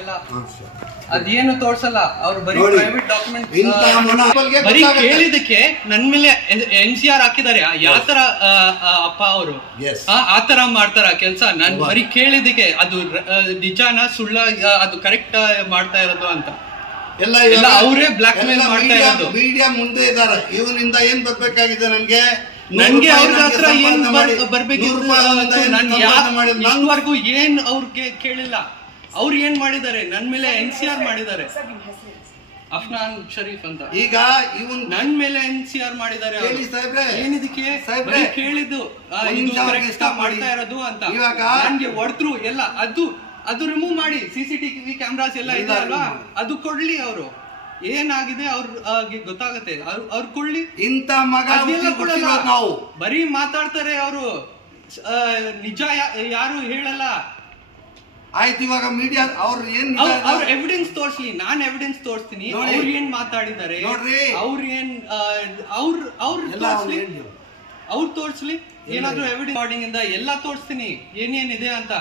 ಎಲ್ಲ ಅದೇನು ತೋರ್ಸಲ್ಲ ಅವ್ರು ಬರೀ ಪ್ರೈವೇಟ್ ಡಾಕ್ಯುಮೆಂಟ್ ಬರೀ ಕೇಳಿದಕ್ಕೆ ನನ್ ಮೇಲೆ NCR ಹಾಕಿದ್ದಾರೆ ಯಾತರ ಅಪ್ಪ ಅವರು ಆತರ ಮಾಡ್ತಾರ ಕೆಲ್ಸ. ನಾನ್ ಬರೀ ಕೇಳಿದಕ್ಕೆ ಅದು ನಿಜಾನ ಸುಳ್ಳ ಅದು ಕರೆಕ್ಟ್ ಮಾಡ್ತಾ ಇರೋದು ಅಂತ ಎಲ್ಲ ಅವರೇ ಬ್ಲಾಕ್ ಮೇಲ್ ಮಾಡ್ತಾ ಇರೋದು. ಮೀಡಿಯಾ ಮುಂದೆ ಇದ್ದಾರೆ. ಇವನಿಂದ ಏನ್ ಬರ್ಬೇಕಾಗಿದೆ ನನ್ಗೆ ಅವ್ರ ಹತ್ರ ಏನ್ ಬರ್ಬೇಕಿತ್ತು, ಇದುವರೆಗೂ ಏನ್ ಅವ್ರಿಗೆ ಕೇಳಿಲ್ಲ. ಅವ್ರು ಏನ್ ಮಾಡಿದ್ದಾರೆ, ನನ್ ಮೇಲೆ NCR ಮಾಡಿದ್ದಾರೆ. ಅಫ್ನಾನ್ ಶರೀಫ್ ಅಂತ ಈಗ ಇವನ್ ನನ್ ಮೇಲೆ NCR ಮಾಡಿದ್ದಾರೆ. ಏನಿದಕ್ಕೆ ಕೇಳಿದ್ದು ಇದು ಕರೆಕ್ಟ್ ಮಾಡ್ತಾ ಇರೋದು ಅಂತ ನನ್ಗೆ ಹೊಡೆದ್ರು ಎಲ್ಲ. ಅದು ರಿಮೂವ್ ಮಾಡಿ CCTV ಕ್ಯಾಮ್ರಾಸ್ ಎಲ್ಲ ಇದೆ ಅಲ್ವಾ, ಅದು ಕೊಡ್ಲಿ. ಅವರು ಏನಾಗಿದೆ ಅವ್ರಿಗೆ ಗೊತ್ತಾಗತ್ತೆ, ಅವ್ರು ಕೊಡ್ಲಿ. ಇಂತ ಮಗ ನಾವು ಬರೀ ಮಾತಾಡ್ತಾರೆ ಅವರು, ನಿಜ ಯಾರು ಹೇಳಲ್ಲ. ಆಯ್ತು, ಇವಾಗ ಮೀಡಿಯಾ ಅವ್ರು ಅವ್ರ ಎವಿಡೆನ್ಸ್ ತೋರ್ಸ್ಲಿ, ನಾನ್ ಎವಿಡೆನ್ಸ್ ತೋರಿಸ್ತೀನಿ. ಅವ್ರು ಏನ್ ಮಾತಾಡಿದ್ದಾರೆ, ಅವ್ರು ಏನ್ ಅವ್ರು ತೋರ್ಸ್ಲಿ. ಏನಾದ್ರು ಎವಿಡೆನ್ಸ್ ರೆಕಾರ್ಡಿಂಗ್ ಇಂದ ಎಲ್ಲ ತೋರಿಸ್ತೀನಿ, ಏನೇನಿದೆ ಅಂತ,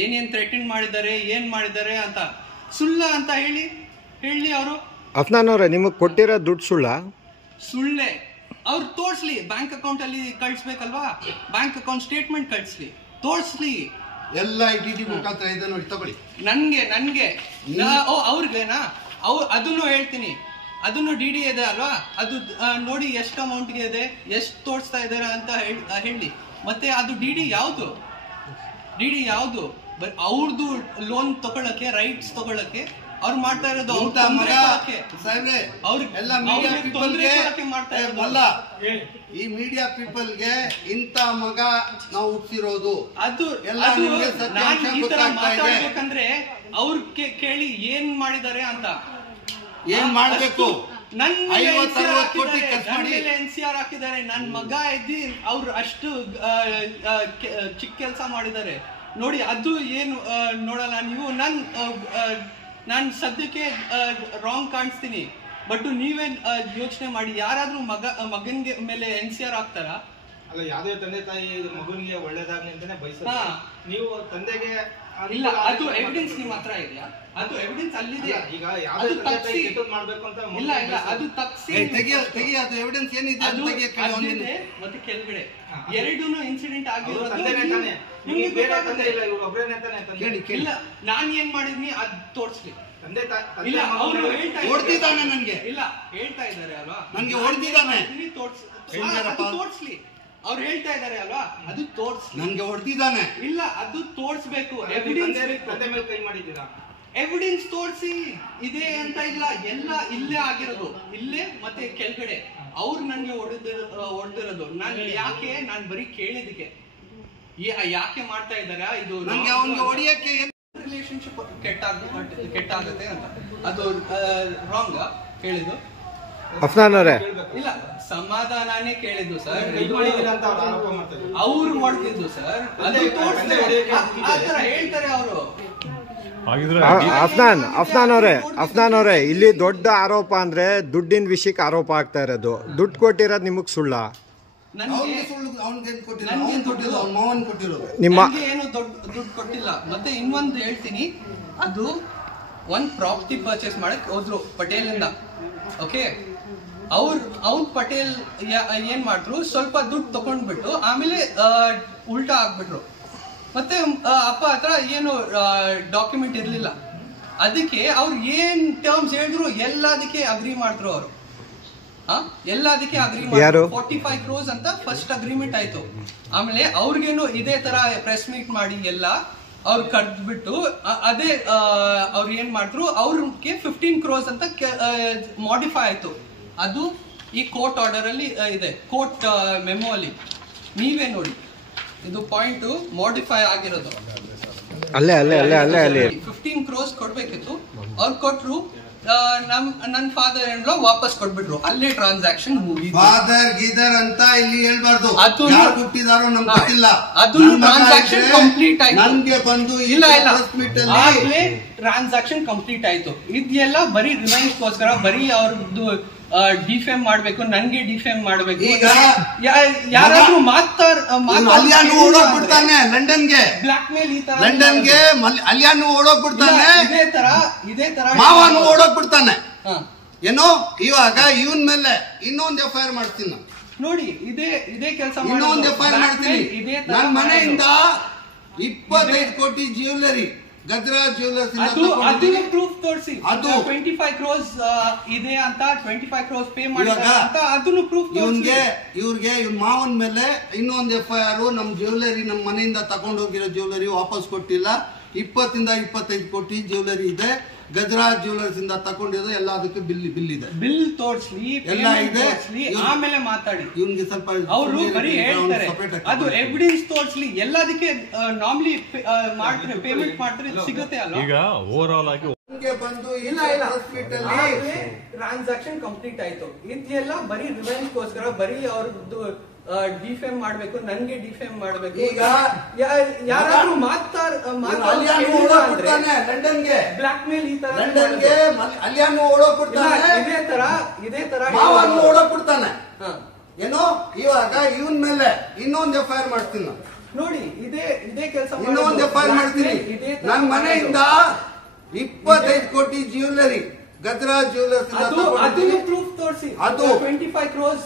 ಏನೇನ್ ಥ್ರೆಟನ್ ಮಾಡಿದ್ದಾರೆ, ಏನ್ ಮಾಡಿದ್ದಾರೆ ಅಂತ. ಸುಳ್ಳ ಅಂತ ಹೇಳಿ ಅವರು. ಅಫ್ನಾನ್ ಅವರೇ, ನಿಮಗೆ ಕೊಟ್ಟಿರೋ ದುಡ್ಡು ಸುಳ್ಳೇ. ಅವ್ರು ತೋರ್ಸ್ಲಿ, ಬ್ಯಾಂಕ್ ಅಕೌಂಟ್ ಅಲ್ಲಿ ಕಳಿಸ್ಬೇಕಲ್ವಾ, ಬ್ಯಾಂಕ್ ಅಕೌಂಟ್ ಸ್ಟೇಟ್ಮೆಂಟ್ ಕಳಿಸ್ಲಿ, ತೋರ್ಸ್ಲಿ ಎಲ್ಲ. ITT ಮುಖಾಂತರ ಇದೆ ನೋಡಿ, ತಗೊಳ್ಳಿ. ನನ್ಗೆ ಅವ್ರಿಗೆನಾ ಅದನ್ನು ಹೇಳ್ತೀನಿ. ಅದನ್ನು DD ಇದೆ ಅಲ್ವಾ, ಅದು ನೋಡಿ ಎಷ್ಟು ಅಮೌಂಟ್ಗೆ ಇದೆ, ಎಷ್ಟು ತೋರಿಸ್ತಾ ಇದಾರೆ ಅಂತ ಹೇಳಿ. ಮತ್ತೆ ಅದು DD ಯಾವ್ದು ಅವ್ರದ್ದು ಲೋನ್ ತಗೊಳಕ್ಕೆ, ರೈಟ್ಸ್ ತಗೊಳಕ್ಕೆ ಅವ್ರು ಮಾಡ್ತಾ ಇರೋದು. ಈ ಮೀಡಿಯಾ ಪೀಪಲ್ಗೆ ಇಂತ ಮಗ ನಾವು ಹುಟ್ಟಿರೋದು ಅದು ಮಾತಾಡ್ಬೇಕಂದ್ರೆ ಅವ್ರ ಕೇಳಿ ಏನ್ ಮಾಡಿದ್ದಾರೆ ಅಂತ. ಏನ್ ಮಾಡ್ಬೇಕು, ನನ್ NCR ಹಾಕಿದ್ದಾರೆ. ನನ್ ಮಗ ಇದ್ದಿ ಅವ್ರು ಅಷ್ಟು ಚಿಕ್ಕ ಕೆಲಸ ಮಾಡಿದ್ದಾರೆ ನೋಡಿ. ಅದು ಏನು ನೋಡಲ್ಲ ನೀವು. ನಾನ್ ಸದ್ಯಕ್ಕೆ ರಾಂಗ್ ಕಾಣಿಸ್ತೀನಿ, ಬಟ್ ನೀವೇನ್ ಯೋಚನೆ ಮಾಡಿ. ಯಾರಾದ್ರೂ ಮಗನ್ಗೆ ಮೇಲೆ NCR ಹಾಕ್ತಾರಾ? ಅಲ್ಲ, ಯಾವ್ದೇ ತಂದೆ ತಾಯಿ ಮಗನಿಗೆ ಒಳ್ಳೇದಾಗ್ಲಿ ಅಂತಾನೆ ಬಯಸ್ತಾರೆ. ನೀವು ತಂದೆಗೆ ಇಲ್ಲ, ಅದು ಎವಿಡೆನ್ಸ್ ನಿಮ್ಮ ಹತ್ರ ಇದೆಯಾ? ಅದು ಎವಿಡೆನ್ಸ್ ಅಲ್ಲಿದೆ. ಈಗ ಯಾವ್ದೇ ತಂದೆ ತಾಯಿ ಕೆಟ್ಟದ್ ಮಾಡ್ಬೇಕು ಅಂತ ಇಲ್ಲ, ಅದು ತಪ್ಸಿ ಅದು ಎವಿಡೆನ್ಸ್ ಏನಿದೆ ಮತ್ತೆ ಕೆಳಗಡೆ ಎರಡೂನು ಇನ್ಸಿಡೆಂಟ್ ಆಗಿರೋದು. ಇಲ್ಲ, ನಾನ್ ಏನ್ ಮಾಡಿದ್ನಿ ಅದ್ ತೋರ್ಸ್ಲಿ. ಇಲ್ಲ, ಅವ್ರು ಹೊಡ್ದಿದ್ದಾನೆ ನನ್ಗೆ. ಇಲ್ಲ, ಹೇಳ್ತಾ ಇದಾರೆ ಅಲ್ವಾ, ನನ್ಗೆ ಹೊಡ್ದಿದ್ದಾನೆ. ತೋರ್ಸ್ಲಿ. ಅವ್ರು ಹೇಳ್ತಾ ಇದಾರೆ ಅಲ್ವಾ, ಅದು ತೋರ್ಸ್ಲಿ. ನನ್ಗೆ ಹೊಡ್ದಿದ್ದಾನೆ. ಇಲ್ಲ, ಅದು ತೋರ್ಸ್ಬೇಕು. ಎವಿಡೆನ್ಸ್ ತೋರ್ಸಿ ಇದೆ ಅಂತ. ಇಲ್ಲ, ಎಲ್ಲ ಇಲ್ಲೇ ಆಗಿರೋದು, ಇಲ್ಲೇ ಮತ್ತೆ ಕೆಳಗಡೆ ಅವ್ರು ನನ್ಗೆ ಹೊಡೆದಿರೋದು. ನಾನ್ ಬರೀ ಕೇಳಿದಕ್ಕೆ ಯಾಕೆ ಮಾಡ್ತಾ ಇದಾರೆ ಇದು. ಹೊಡಿಯಕ್ಕೆ ರಿಲೇಶನ್ಶಿಪ್ ಕೆಟ್ಟಾಗುತ್ತೆ ಅಂತ ಅದು ರಾಂಗ್ ಹೇಳಿದ್ದು. ಅಫ್ನಾನ್ ಅವರೇ, ಇಲ್ಲ, ಸಮಾಧಾನನೇ ಕೇಳಿದ್ದು ಸರ್. ಅವ್ರು ಮಾಡ್ತಿದ್ದು ಸರ್, ಅದು ಆತರ ಹೇಳ್ತಾರೆ ಅವರು. ಅಫ್ನಾನ್ ಅವರೇ, ಇಲ್ಲಿ ದೊಡ್ಡ ಆರೋಪ ಅಂದ್ರೆ ದುಡ್ಡಿನ ವಿಷಯಕ್ಕೆ ಆರೋಪ ಆಗ್ತಾ ಇರೋದು. ದುಡ್ಡು ಕೊಟ್ಟಿರೋದು ನಿಮಗ್ ಸುಳ್ಳ? ಏನು ದುಡ್ಡು ಕೊಟ್ಟಿಲ್ಲ. ಮತ್ತೆ ಇನ್ನೊಂದು ಹೇಳ್ತೀನಿ, ಅದು ಒಂದ್ ಪ್ರಾಪರ್ಟಿ ಪರ್ಚೇಸ್ ಮಾಡಕ್ ಹೋದ್ರು ಪಟೇಲಿಂದ. ಓಕೆ, ಅವ್ರ ಪಟೇಲ್ ಏನ್ ಮಾಡಿದ್ರು, ಸ್ವಲ್ಪ ದುಡ್ಡು ತಗೊಂಡ್ಬಿಟ್ಟು ಆಮೇಲೆ ಉಲ್ಟಾ ಆಗ್ಬಿಟ್ರು. ಮತ್ತೆ ಅಪ್ಪ ಹತ್ರ ಏನು ಡಾಕ್ಯುಮೆಂಟ್ ಇರ್ಲಿಲ್ಲ. ಅದಕ್ಕೆ ಅವ್ರು ಏನ್ ಟರ್ಮ್ಸ್ ಹೇಳಿದ್ರು ಎಲ್ಲದಕ್ಕೆ ಅಗ್ರಿ ಮಾಡಿದ್ರು ಅವರು. ಎಲ್ಲದಕ್ಕೆ ಅಗ್ರಿ ಮಾಡಿದ್ರು. 45 crores ಅಂತ ಫಸ್ಟ್ ಅಗ್ರಿಮೆಂಟ್ ಆಯ್ತು. ಆಮೇಲೆ ಅವ್ರಿಗೇನು ಇದೇ ತರ ಪ್ರೆಸ್ ಮೀಟ್ ಮಾಡಿ ಎಲ್ಲ ಅವ್ರು ಕರೆದ್ಬಿಟ್ಟು ಅದೇ ಅವ್ರು ಏನ್ ಮಾಡಿದ್ರು, ಅವ್ರಿಗೆ 15 crores ಅಂತ ಮಾಡಿಫೈ ಆಯ್ತು. ಅದು ಈ ಕೋರ್ಟ್ ಆರ್ಡರ್ ಅಲ್ಲಿ ಇದೆ, ಕೋರ್ಟ್ ಮೆಮೋ ಅಲ್ಲಿ ನೀವೇ ನೋಡಿ. ಇದು ಪಾಯಿಂಟ್ ಮಾಡಿಫೈ ಆಗಿರೋದು. ಅಲ್ಲೇ 15 crores ಕೊಡ್ಬೇಕಿತ್ತು, ಅವ್ರು ಕೊಟ್ರು. ನನ್ನ ಫಾದರ್ ಇನ್ ಲಾ ವಾಪಸ್ ಕೊಟ್ಬಿಟ್ರು. ಅಲ್ಲೇ ಟ್ರಾನ್ಸಾಕ್ಷನ್ ಮುಗಿತು. ಫಾದರ್ ಗೀದರ್ ಅಂತ ಇಲ್ಲಿ ಹೇಳ್ಬಾರ್ದು. ಅದು ಹುಟ್ಟಿದಾರೋ ನಮ್ಗೆ ಗೊತ್ತಿಲ್ಲ. ಅದು ಟ್ರಾನ್ಸಾಕ್ಷನ್ ಕಂಪ್ಲೀಟ್ ಆಯ್ತು. ನನ್ಗೆ ಬಂದು ಇಲ್ಲ ಆಗ್ಲೇ ಟ್ರಾನ್ಸಾಕ್ಷನ್ ಕಂಪ್ಲೀಟ್ ಆಯ್ತು. ಇದೆಲ್ಲ ಬರೀ ರಿಲಯನ್ಸ್ ಗೋಸ್ಕರ, ಬರೀ ಅವ್ರದ್ದು ಡಿಫೇಮ್ ಮಾಡ್ಬೇಕು, ನನ್ಗೆ ಡಿಫೇಮ್ ಮಾಡ್ಬೇಕು. ಈಗ ಯಾರಾದ್ರೂ ಅಲಿಯಾನು ಓಡೋಗ್ಬಿಡ್ತಾನೆ ಲಂಡನ್ಗೆ, ಬ್ಲಾಕ್ ಮೇಲ್ ಈ ತರ ಲಂಡನ್ಗೆ ಅಲಿಯಾನು ಓಡೋಗ್ಬಿಡ್ತಾನೆ, ಇದೇ ತರ ಮಾವನು ಓಡೋಗ್ಬಿಡ್ತಾನೆ. ಹಾ. ಏನೋ ಇವಾಗ ಇವನ್ ಮೇಲೆ ಇನ್ನೊಂದು FIR ಮಾಡ್ತೀನಿ ನಾನು. ನೋಡಿ ಇದೇ ಕೆಲಸ ಇನ್ನೊಂದು FIR ಮಾಡ್ತೀನಿ. ನನ್ನ ಮನೆಯಿಂದ 25 ಕೋಟಿ ಜ್ಯುವೆಲರಿ ಗಜರಾಜ್ ಜ್ಯುವೆಲರ್ಸ್ ಅದನ್ನ ಪ್ರೂಫ್ ತೋರಿಸಿ. ಅದು 25 crores ಇದೆ ಅಂತ 25 crores ಪೇ ಮಾಡಿದ್ದಾರೆ ಅಂತ ಅದನ್ನು ಪ್ರೂಫ್ ತೋರಿಸಿ. ಇವ್ರಿಗೆ ಇವ್ನ ಮಾವನ ಮೇಲೆ ಇನ್ನೊಂದು FIR, ನಮ್ ಜ್ಯುವೆಲರಿ ನಮ್ಮ ಮನೆಯಿಂದ ತಗೊಂಡು ಹೋಗಿರೋ ಜ್ಯುವೆಲರಿ ವಾಪಸ್ ಕೊಟ್ಟಿಲ್ಲ. 20 ಇಂದ 25 ಕೋಟಿ ಜ್ಯುವೆಲರಿ ಇದೆ. ಗಜರಾಜ್ ಜ್ಯುವೆಲರ್ಸ್ ಇಂದ ತಗೊಂಡಿರೋದು ಎಲ್ಲ, ಅದಕ್ಕೆ ಬಿಲ್ ಇದೆ. ಬಿಲ್ ತೋರಿಸ್ಲಿ, ಎಲ್ಲ ಇದೆ, ಆಮೇಲೆ ಮಾತಾಡಿ. ಇವ್ನಿಗೆ ಸ್ವಲ್ಪ ಅವರು ಬರೀ ಹೇಳ್ತಾರೆ, ಅದು ಎವಿಡೆನ್ಸ್ ತೋರಿಸ್ಲಿ. ಎಲ್ಲದಕ್ಕೆ ನಾರ್ಮಲಿ ಮಾಡ್ತಾರೆ, ಪೇಮೆಂಟ್ ಮಾಡ್ತಾರೆ, ಸಿಗುತ್ತೆ ಅಲ್ಲ. ಈಗ ಓವರ್ ಆಲ್ ಆಗಿ ಬಂದು ಇಲ್ಲ ಟ್ರಾನ್ಸಾಕ್ಷನ್ ಕಂಪ್ಲೀಟ್ ಆಯ್ತು. ಇದೆಲ್ಲ ಬರೀ ರಿವೆಂಜ್ಗೋಸ್ಕರ, ಬರೀ ಅವ್ರದ್ದು ಡಿಫೇಮ್ ಮಾಡ್ಬೇಕು, ನನ್ಗೆ ಡಿಫೇಮ್ ಮಾಡ್ಬೇಕು. ಈಗ ಯಾರಾದ್ರೂ ಲಂಡನ್ಗೆ ಬ್ಲಾಕ್ ಮೇಲ್ ಈ ತರ ಲಂಡನ್ಗೆ ಅಲಿಯಾನು ಓಡೋಗ್ಬಿಡ್ತಾನೆ, ಇದೇ ತರ ಮಾವನು ಓಡೋಗ್ಬಿಡ್ತಾನೆ. ಏನೋ ಇವಾಗ ಇವನ್ ಮೇಲೆ ಇನ್ನೊಂದು FIR ಮಾಡ್ತೀನಿ ನಾನು. ನೋಡಿ ಇದೇ ಕೆಲಸ ಇನ್ನೊಂದು FIR ಮಾಡ್ತೀನಿ. ನನ್ನ ಮನೆಯಿಂದ 25 ಕೋಟಿ ಜ್ಯುವೆಲರಿ ಗಜರಾಜ್ ಜ್ಯುವೆಲರ್ಸ್ ಅದನ್ನು ಪ್ರೂಫ್ ತೋರಿಸಿ. ಅದು 25 crores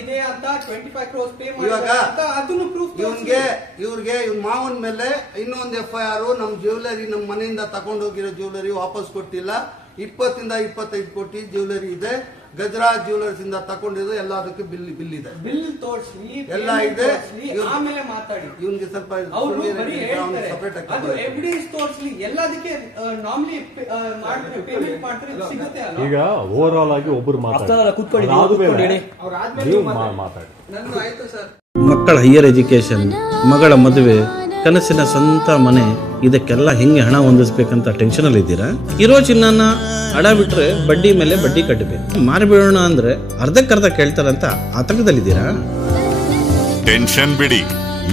ಇದೆ ಅಂತ 25 crores ಪೇ ಮಾಡಿದ್ದಾರೆ ಅಂತ ಅದನ್ನು ಪ್ರೂಫ್ ತೋರಿಸಿ. ಇವ್ರಿಗೆ ಇವ್ನ ಮಾವನ ಮೇಲೆ ಇನ್ನೊಂದು FIR, ನಮ್ ಜ್ಯುವೆಲರಿ ನಮ್ಮ ಮನೆಯಿಂದ ತಗೊಂಡು ಹೋಗಿರೋ ಜ್ಯುವೆಲರಿ ವಾಪಸ್ ಕೊಟ್ಟಿಲ್ಲ. 20 ಇಂದ 25 ಕೋಟಿ ಜ್ಯುವೆಲರಿ ಇದೆ. ಗಜರಾಜ್ ಜ್ಯುವೆಲರ್ಸ್ ಇಂದ ತಗೊಂಡಿರೋದು ಎಲ್ಲ, ಅದಕ್ಕೆ ಬಿಲ್ ಇದೆ. ಬಿಲ್ ತೋರಿಸ್ಲಿ, ಎಲ್ಲ ಇದೆ, ಆಮೇಲೆ ಮಾತಾಡಿ. ಇವನ್ಗೆ ಸ್ವಲ್ಪ ಅವರು ಬರೀ ಹೇಳ್ತಾರೆ, ಅದು ಎವಿಡೆನ್ಸ್ ತೋರಿಸ್ಲಿ. ಎಲ್ಲದಕ್ಕೆ ನಾರ್ಮಲಿ ಮಾಡ್ತಾರೆ, ಪೇಮೆಂಟ್ ಮಾಡ್ತಾರೆ, ಸಿಗುತ್ತೆ ಅಲ್ಲ. ಈಗ ಓವರ್ ಆಲ್ ಆಗಿ ಒಬ್ಬರು ಮಾತಾಡಿ. ನಂದು ಆಯ್ತು ಸರ್. ಮಕ್ಕಳ ಹೈಯರ್ ಎಜುಕೇಶನ್, ಮಗಳ ಮದುವೆ, ಕನಸಿನ ಸ್ವಂತ ಮನೆ, ಇದಕ್ಕೆಲ್ಲ ಹೆಂಗೆ ಹಣ ಹೊಂದಿಸ್ಬೇಕಂತ ಟೆನ್ಷನ್ ಅಲ್ಲಿ ಇದ್ದೀರಾ? ಇರೋ ಚಿನ್ನನ ಅಡ ಬಿಟ್ರೆ ಬಡ್ಡಿ ಮೇಲೆ ಬಡ್ಡಿ ಕಟ್ಟಬೇಕು. ಮಾರಿಬಿಡೋಣ ಅಂದ್ರೆ ಅರ್ಧಕ್ಕರ್ಧ ಕೇಳ್ತಾರಂತ ಆತಂಕದಲ್ಲಿದ್ದೀರಾ? ಟೆನ್ಷನ್ ಬಿಡಿ,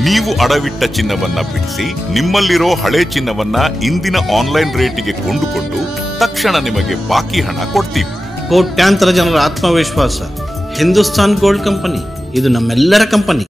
ನೀವು ಅಡವಿಟ್ಟ ಚಿನ್ನವನ್ನ ಬಿಡಿಸಿ ನಿಮ್ಮಲ್ಲಿರೋ ಹಳೆ ಚಿನ್ನವನ್ನ ಇಂದಿನ ಆನ್ಲೈನ್ ರೇಟಿಗೆ ಕೊಂಡುಕೊಂಡು ತಕ್ಷಣ ನಿಮಗೆ ಬಾಕಿ ಹಣ ಕೊಡ್ತೀವಿ. ಕೋಟ್ಯಾಂತರ ಜನರ ಆತ್ಮವಿಶ್ವಾಸ ಹಿಂದೂಸ್ತಾನ್ ಗೋಲ್ಡ್ ಕಂಪನಿ, ಇದು ನಮ್ಮೆಲ್ಲರ ಕಂಪನಿ.